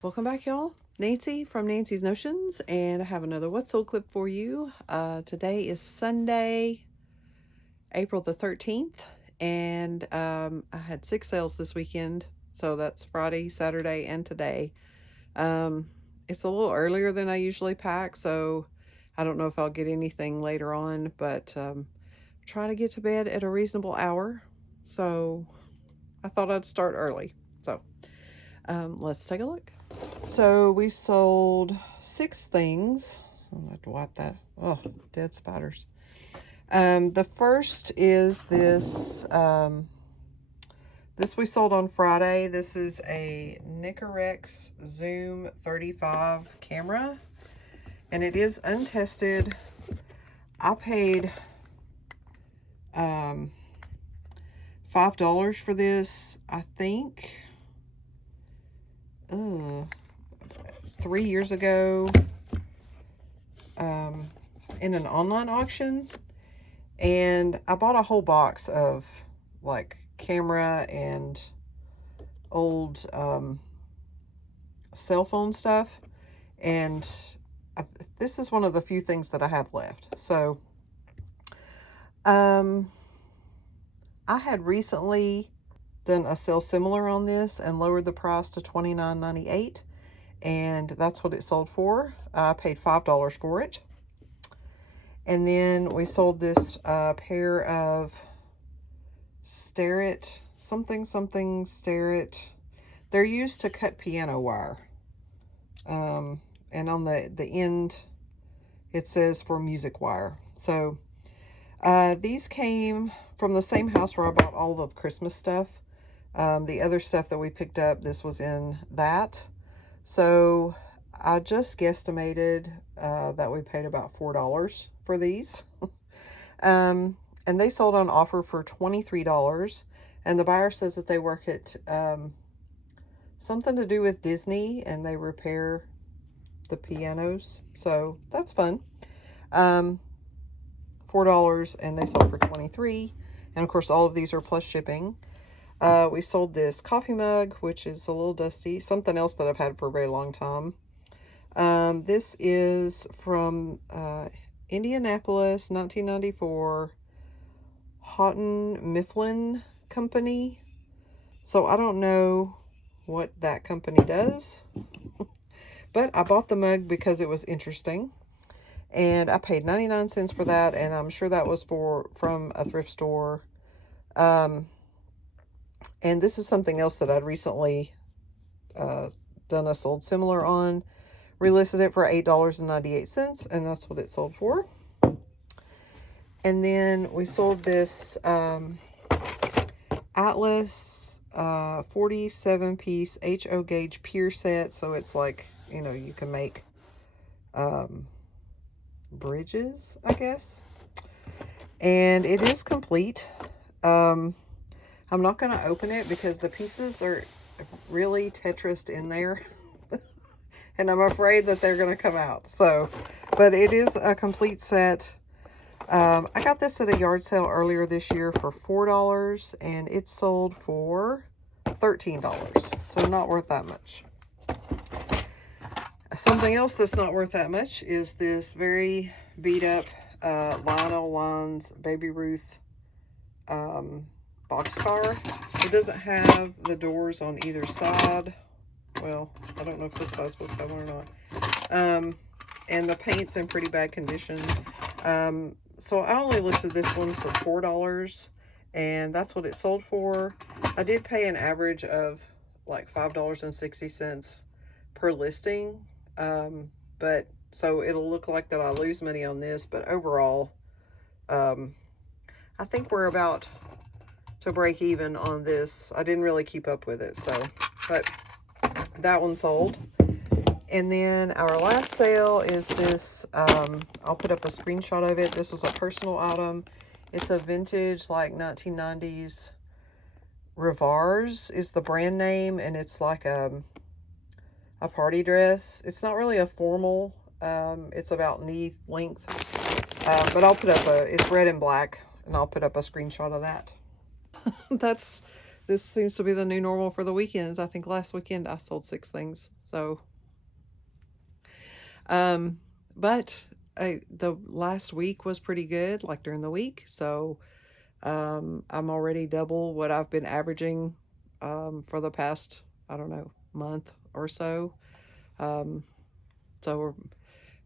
Welcome back, y'all. Nancy from Nancy's Notions, and I have another What's Sold clip for you. Today is Sunday, April the 13th, and I had 6 sales this weekend, so that's Friday, Saturday, and today. It's a little earlier than I usually pack, so I don't know if I'll get anything later on, but try to get to bed at a reasonable hour, so I thought I'd start early. So let's take a look. So we sold 6 things. I'm gonna have to wipe that. Oh, dead spiders. The first is this. This we sold on Friday. This is a Nicorex Zoom 35 camera, and it is untested. I paid $5 for this. I think 3 years ago in an online auction, and I bought a whole box of like camera and old cell phone stuff, and this is one of the few things that I have left. So I had recently done a sale similar on this and lowered the price to $29.98, and that's what it sold for. I paid $5 for it. And then we sold this pair of Starrett, something Starrett. They're used to cut piano wire. And on the end, it says for music wire. So these came from the same house where I bought all of Christmas stuff. The other stuff that we picked up, this was in that. So I just guesstimated that we paid about $4 for these. And they sold on offer for $23. And the buyer says that they work at something to do with Disney, and they repair the pianos. So that's fun. $4, and they sold for $23. And of course, all of these are plus shipping. We sold this coffee mug, which is a little dusty. Something else that I've had for a very long time. This is from Indianapolis, 1994, Houghton Mifflin Company. So I don't know what that company does, but I bought the mug because it was interesting, and I paid 99 cents for that, and I'm sure that was from a thrift store. And this is something else that I'd recently done a sold similar on. Relisted it for $8.98, and that's what it sold for. And then we sold this Atlas 47-piece HO gauge pier set. So it's like, you can make bridges, I guess. And it is complete. I'm not going to open it because the pieces are really Tetrised in there. And I'm afraid that they're going to come out. So, but it is a complete set. I got this at a yard sale earlier this year for $4, and it sold for $13. So not worth that much. Something else that's not worth that much is this very beat up Lionel Lines Baby Ruth boxcar. It doesn't have the doors on either side. Well, I don't know if this side's supposed to have one or not. And the paint's in pretty bad condition. So I only listed this one for $4, and that's what it sold for. I did pay an average of like $5.60 per listing. But so it'll look like that I lose money on this, but overall, I think we're about to break even on this. I didn't really keep up with it, so, but that one sold. And then our last sale is this, I'll put up a screenshot of it. This was a personal item. It's a vintage, like 1990s Rivars is the brand name, and it's like a party dress. It's not really a formal, it's about knee length, but I'll put up it's red and black, and I'll put up a screenshot of that. That's this seems to be the new normal for the weekends. I think last weekend I sold 6 things. So, um, but the last week was pretty good, like during the week. So, I'm already double what I've been averaging for the past, I don't know, month or so. Um, so we're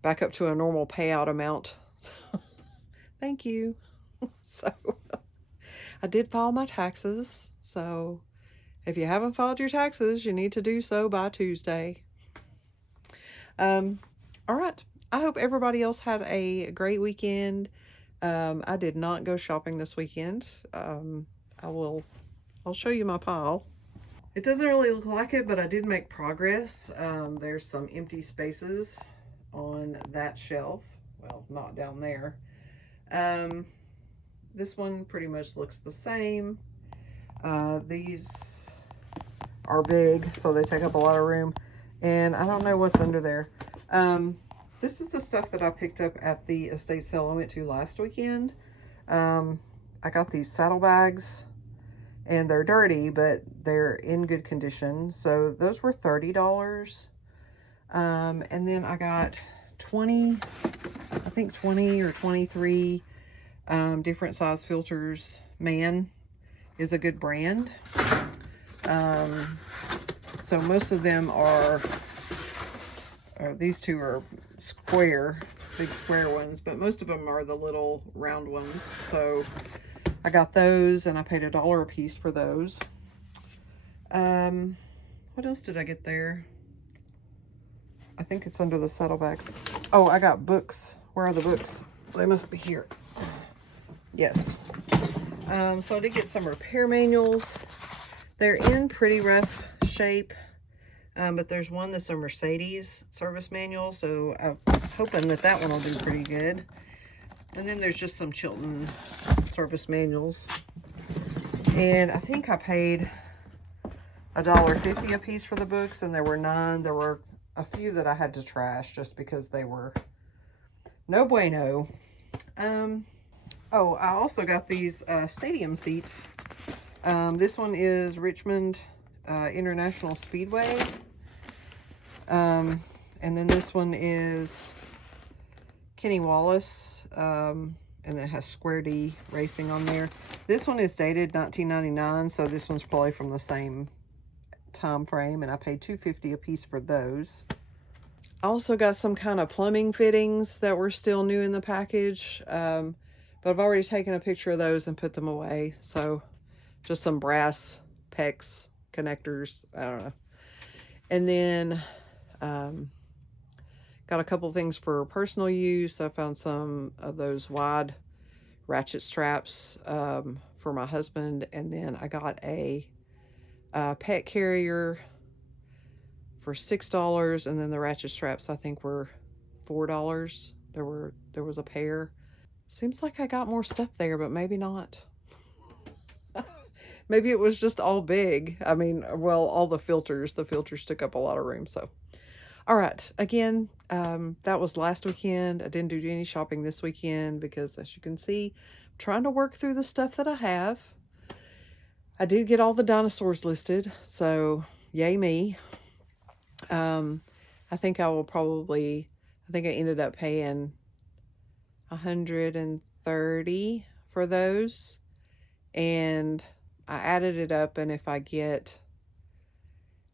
back up to a normal payout amount. Thank you. So I did file my taxes. So if you haven't filed your taxes, you need to do so by Tuesday. All right. I hope everybody else had a great weekend. I did not go shopping this weekend. I'll show you my pile. It doesn't really look like it, but I did make progress. There's some empty spaces on that shelf. Well, not down there. This one pretty much looks the same. These are big, so they take up a lot of room. And I don't know what's under there. This is the stuff that I picked up at the estate sale I went to last weekend. I got these saddlebags, and they're dirty, but they're in good condition. So those were $30. And then I got 20, I think 20 or 23 different size filters. Man is a good brand. So most of them are, these two are square, big square ones, but most of them are the little round ones. So I got those, and I paid $1 a piece for those. What else did I get there? I think it's under the saddlebags. Oh, I got books. Where are the books? They must be here. Yes. So I did get some repair manuals. They're in pretty rough shape, but there's one that's a Mercedes service manual, so I'm hoping that that one will do pretty good. And then there's just some Chilton service manuals. And I think I paid $1.50 a piece for the books, and there were none. There were a few that I had to trash just because they were no bueno. Oh, I also got these stadium seats. This one is Richmond International Speedway. And then this one is Kenny Wallace. And it has Square D Racing on there. This one is dated 1999, so this one's probably from the same time frame, and I paid $2.50 a piece for those. I also got some kind of plumbing fittings that were still new in the package, but I've already taken a picture of those and put them away. So just some brass PEX connectors, I don't know. And then got a couple things for personal use. I found some of those wide ratchet straps for my husband, and then I got a pet carrier for $6, and then the ratchet straps I think were $4. There was a pair. Seems like I got more stuff there, but maybe not. Maybe it was just all big. I mean, well, all the filters took up a lot of room. So all right, again, that was last weekend. I didn't do any shopping this weekend because, as you can see, I'm trying to work through the stuff that I have. I did get all the dinosaurs listed, so yay me. I think I ended up paying $130 for those, and I added it up, and if I get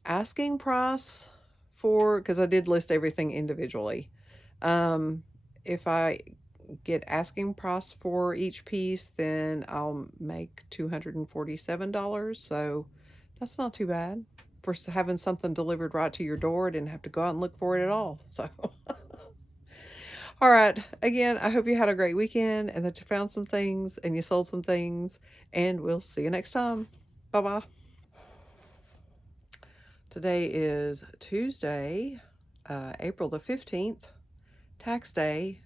asking price for, because I did list everything individually, if I get asking price for each piece, then I'll make $247, so that's not too bad for having something delivered right to your door. I didn't have to go out and look for it at all. So all right, again, I hope you had a great weekend and that you found some things and you sold some things, and we'll see you next time. Bye-bye. Today is Tuesday, April the 15th, tax day.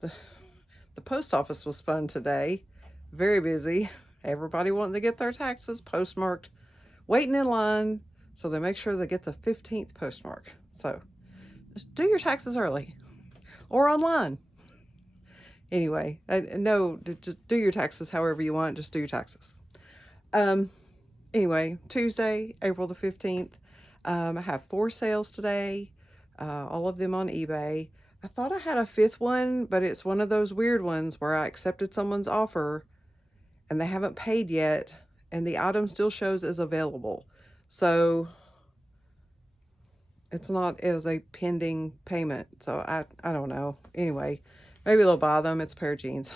The post office was fun today. Very busy. Everybody wanting to get their taxes postmarked, waiting in line, so they make sure they get the 15th postmark. So just do your taxes early or online. Anyway, no, just do your taxes however you want. Just do your taxes. Anyway, Tuesday, April the 15th. I have 4 sales today, all of them on eBay. I thought I had a 5th one, but it's one of those weird ones where I accepted someone's offer and they haven't paid yet, and the item still shows as available. So it's not as a pending payment. So I don't know. Anyway, maybe they'll buy them. It's a pair of jeans.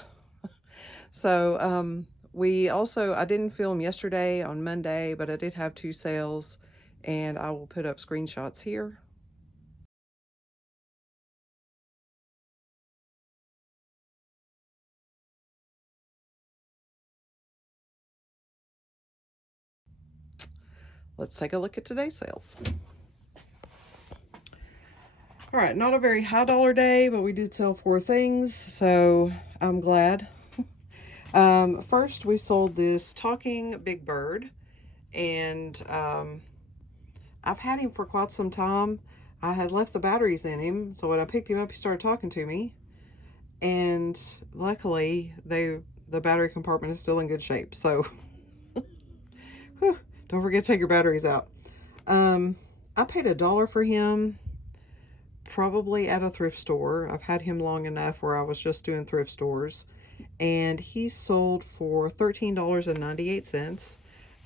So I didn't film yesterday on Monday, but I did have 2 sales, and I will put up screenshots here. Let's take a look at today's sales. All right, not a very high dollar day, but we did sell 4 things, so I'm glad. First, we sold this talking big bird, and I've had him for quite some time. I had left the batteries in him, so when I picked him up, he started talking to me, and luckily, the battery compartment is still in good shape, so whew, don't forget to take your batteries out. I paid $1 for him, probably at a thrift store. I've had him long enough where I was just doing thrift stores, and he sold for $13.98.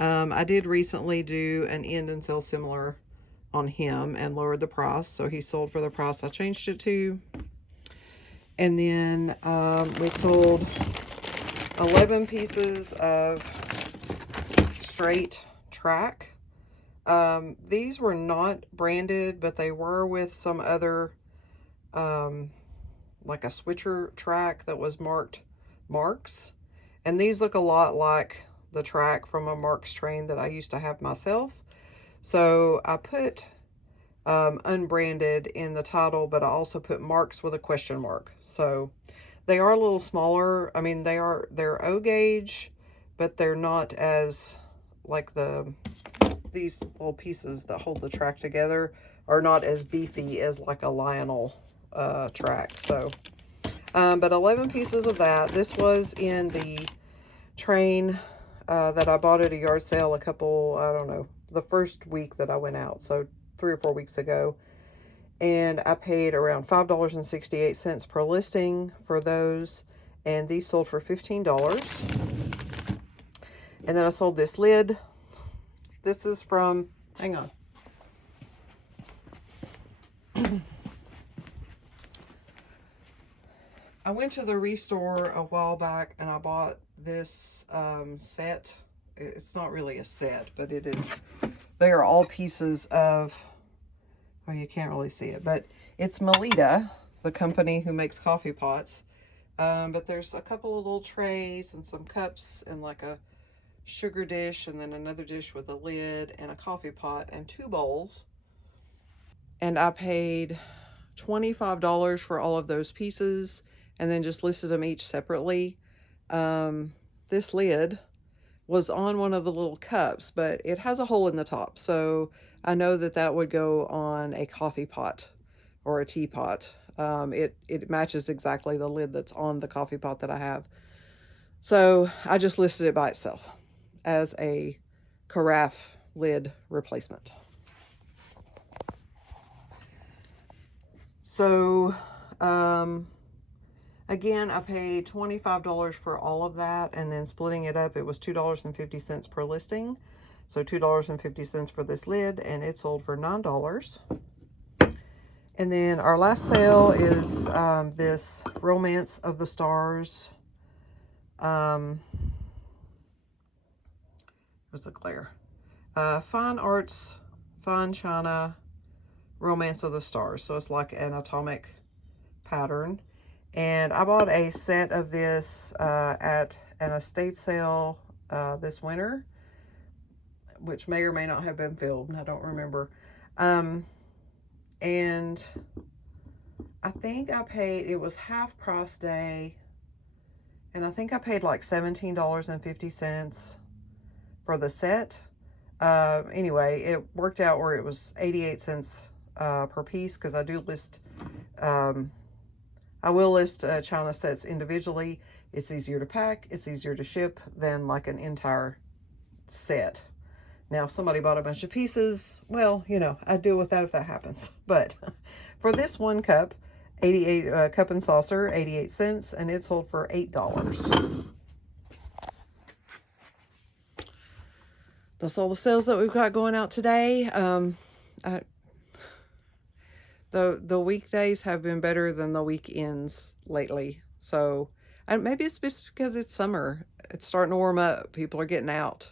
I did recently do an end and sell similar on him and lowered the price, so he sold for the price I changed it to. And then we sold 11 pieces of straight track. These were not branded, but they were with some other like a switcher track that was marked Marks, and these look a lot like the track from a Marks train that I used to have myself. So I put unbranded in the title, but I also put Marks with a question mark. So they are a little smaller. I mean, they're O gauge, but they're not as like these little pieces that hold the track together are not as beefy as like a Lionel track. So but 11 pieces of that. This was in the train that I bought at a yard sale I don't know, the first week that I went out, so 3 or 4 weeks ago. And I paid around $5.68 per listing for those, and these sold for $15. And then I sold this lid. This is from, hang on. I went to the Restore a while back and I bought this set. It's not really a set, but it is. They are all pieces of, well, you can't really see it, but it's Melita, the company who makes coffee pots. But there's a couple of little trays and some cups and like a sugar dish and then another dish with a lid and a coffee pot and 2 bowls. And I paid $25 for all of those pieces and then just listed them each separately. This lid was on one of the little cups, but it has a hole in the top. So I know that that would go on a coffee pot or a teapot. It matches exactly the lid that's on the coffee pot that I have. So I just listed it by itself as a carafe lid replacement. So, again, I paid $25 for all of that, and then splitting it up, it was $2.50 per listing. So $2.50 for this lid, and it sold for $9. And then our last sale is this Romance of the Stars. What's the glare? Fine Arts, Fine China, Romance of the Stars. So it's like an atomic pattern. And I bought a set of this at an estate sale this winter, which may or may not have been filmed. I don't remember. And I think I paid, it was half price day, and I think I paid like $17.50 for the set. Anyway, it worked out where it was 88 cents per piece, because I do list, I will list China sets individually. It's easier to pack, it's easier to ship than like an entire set. Now, if somebody bought a bunch of pieces, well, you know, I deal with that if that happens. But for this one cup, 88 cup and saucer, 88 cents, and it sold for $8. That's all the sales that we've got going out today. The weekdays have been better than the weekends lately. So maybe it's just because it's summer. It's starting to warm up. People are getting out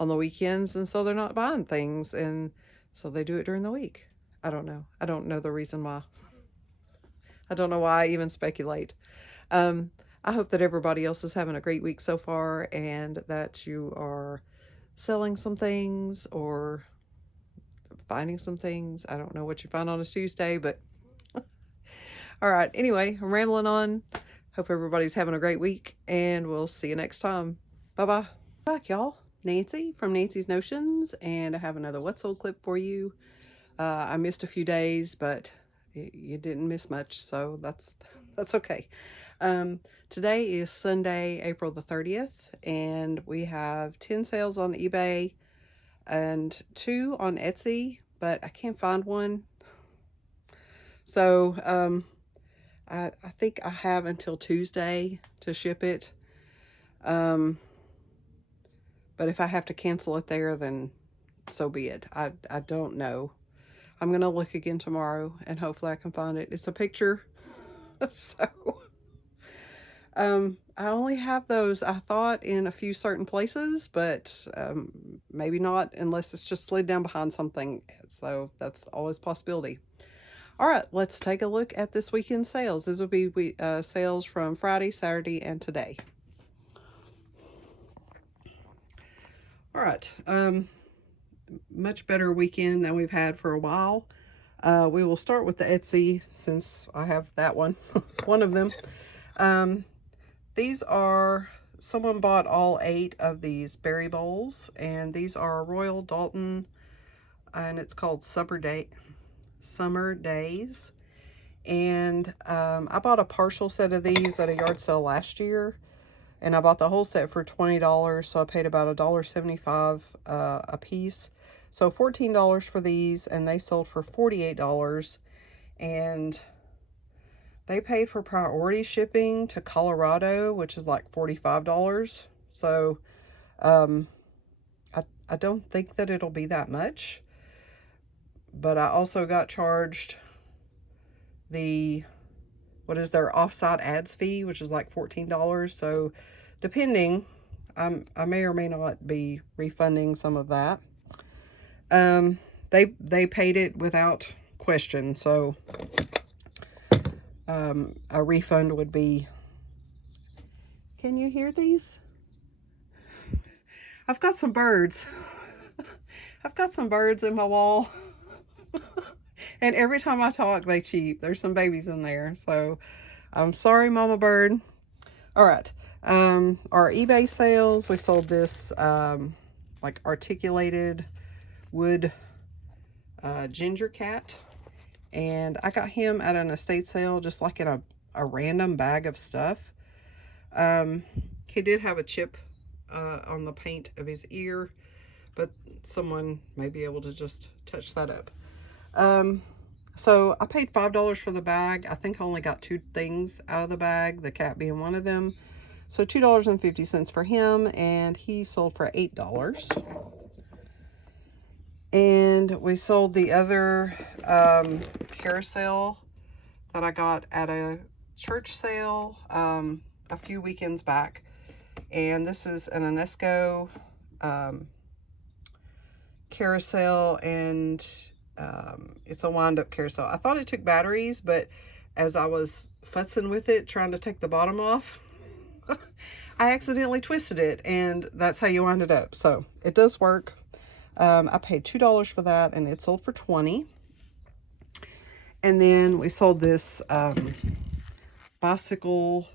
on the weekends, and so they're not buying things, and so they do it during the week. I don't know. I don't know the reason why. I don't know why I even speculate. I hope that everybody else is having a great week so far, and that you are selling some things or finding some things. I don't know what you find on a Tuesday, but all right. Anyway, I'm rambling on. Hope everybody's having a great week, and we'll see you next time. Bye-bye. Back, y'all. Nancy from Nancy's Notions, and I have another What's Sold clip for you. I missed a few days, but you didn't miss much, so that's okay. Today is Sunday, April the 30th, and we have 10 sales on eBay and 2 on Etsy, but I can't find one. So I think I have until Tuesday to ship it. But if I have to cancel it there, then so be it. I don't know. I'm going to look again tomorrow, and hopefully I can find it. It's a picture. So I only have those, I thought, in a few certain places, but maybe not unless it's just slid down behind something. So that's always a possibility. All right, let's take a look at this weekend's sales. This will be sales from Friday, Saturday, and today. All right, much better weekend than we've had for a while. We will start with the Etsy, since I have that one, one of them. These are, someone bought all 8 of these berry bowls, and these are Royal Dalton, and it's called Summer Days. And I bought a partial set of these at a yard sale last year, and I bought the whole set for $20, so I paid about $1.75 a piece. So $14 for these, and they sold for $48, and they paid for priority shipping to Colorado, which is like $45. So I don't think that it'll be that much, but I also got charged what is their offsite ads fee, which is like $14. So depending, I may or may not be refunding some of that. They paid it without question, so a refund would be, can you hear these? I've got some birds. I've got some birds in my wall. And every time I talk, they cheep. There's some babies in there. So I'm sorry, Mama Bird. All right. Our eBay sales, we sold this like articulated wood ginger cat. And I got him at an estate sale, just like in a random bag of stuff. He did have a chip on the paint of his ear, but someone may be able to just touch that up. So I paid $5 for the bag. I think I only got 2 things out of the bag, the cat being one of them. So $2.50 for him, and he sold for $8. And we sold the other carousel that I got at a church sale a few weekends back. And this is an UNESCO carousel, and it's a wind-up carousel. I thought it took batteries, but as I was futzing with it, trying to take the bottom off, I accidentally twisted it, and that's how you wind it up. So it does work. I paid $2 for that, and it sold for $20. And then we sold this bicycle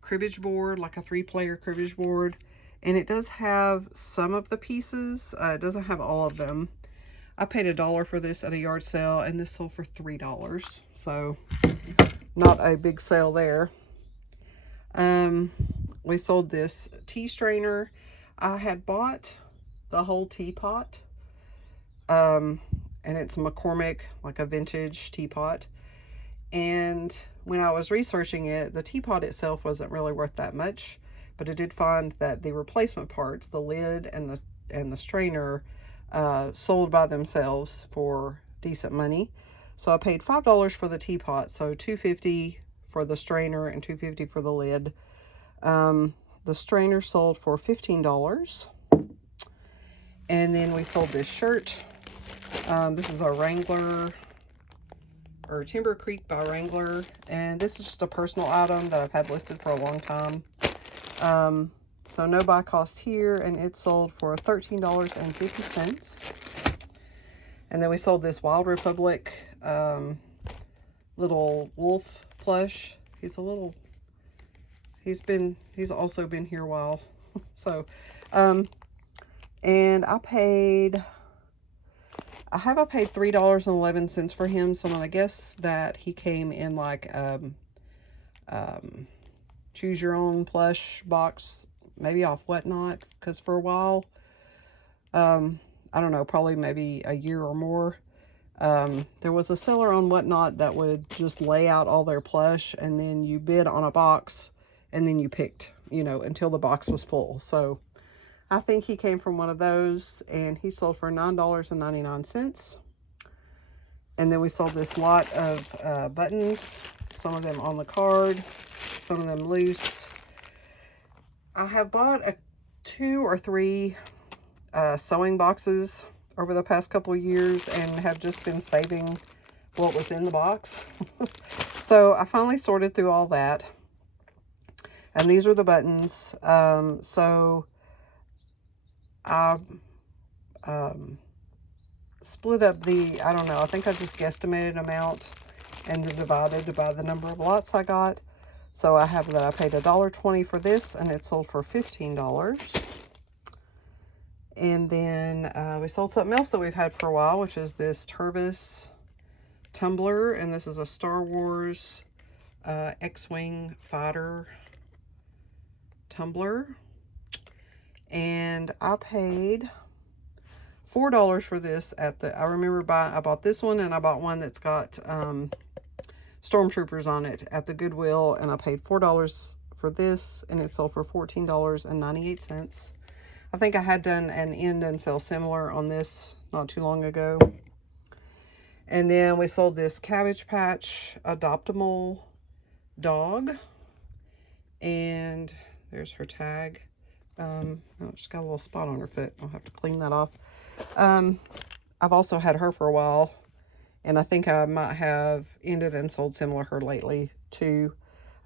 cribbage board, like a 3-player cribbage board. And it does have some of the pieces. It doesn't have all of them. I paid $1 for this at a yard sale, and this sold for $3. So not a big sale there. We sold this tea strainer. I had bought the whole teapot. And it's McCormick, like a vintage teapot. And when I was researching it, the teapot itself wasn't really worth that much, but I did find that the replacement parts, the lid and the strainer, sold by themselves for decent money. So I paid $5 for the teapot, so $2.50 for the strainer and $2.50 for the lid. The strainer sold for $15. And then we sold this shirt. This is a Wrangler, or Timber Creek by Wrangler, and this is just a personal item that I've had listed for a long time. So no buy cost here, and it sold for $13.50. And then we sold this Wild Republic little wolf plush. He's also been here a while. So, and I paid $3.11 for him. So I'm gonna guess that he came in like choose your own plush box, maybe off Whatnot, because for a while, I don't know, probably maybe a year or more, there was a seller on Whatnot that would just lay out all their plush, and then you bid on a box, and then you picked, until the box was full. So I think he came from one of those, and he sold for $9.99. And then we sold this lot of buttons, some of them on the card, some of them loose. I have bought 2 or 3 sewing boxes over the past couple of years and have just been saving what was in the box. So I finally sorted through all that. And these are the buttons. So I split up I don't know, I think I just guesstimated amount and then divided by the number of lots I got. So I have that I paid $1.20 for this, and it sold for $15. And then we sold something else that we've had for a while, which is this Tervis tumbler. And this is a Star Wars X-Wing fighter tumbler. And I paid $4 for this I remember I bought this one, and I bought one that's got stormtroopers on it at the Goodwill, and I paid $4 for this, and it sold for $14.98. I think I had done an end and sell similar on this not too long ago. And then we sold this Cabbage Patch Adoptable dog, and there's her tag. Oh, she's got a little spot on her foot. I'll have to clean that off. I've also had her for a while, and I think I might have ended and sold similar her lately too.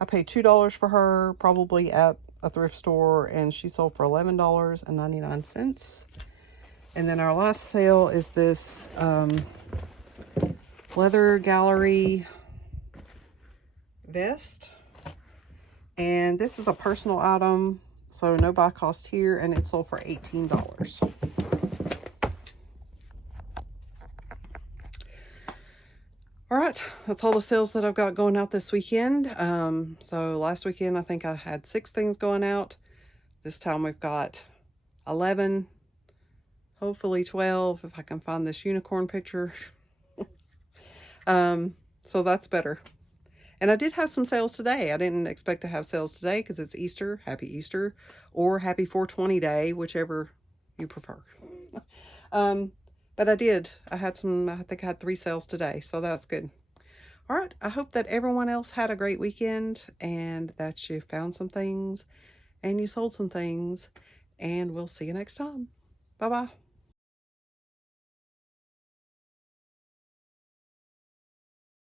I paid $2 for her, probably at a thrift store, and she sold for $11.99. And then our last sale is this leather gallery vest, and this is a personal item, so no buy cost here, and it sold for $18. All right, that's all the sales that I've got going out this weekend. So last weekend, I think I had 6 things going out. This time we've got 11, hopefully 12, if I can find this unicorn picture. So that's better. And I did have some sales today. I didn't expect to have sales today because it's Easter. Happy Easter, or happy 420 day, whichever you prefer. But I did. I think I had 3 sales today, so that's good. All right, I hope that everyone else had a great weekend, and that you found some things and you sold some things, and we'll see you next time. Bye-bye.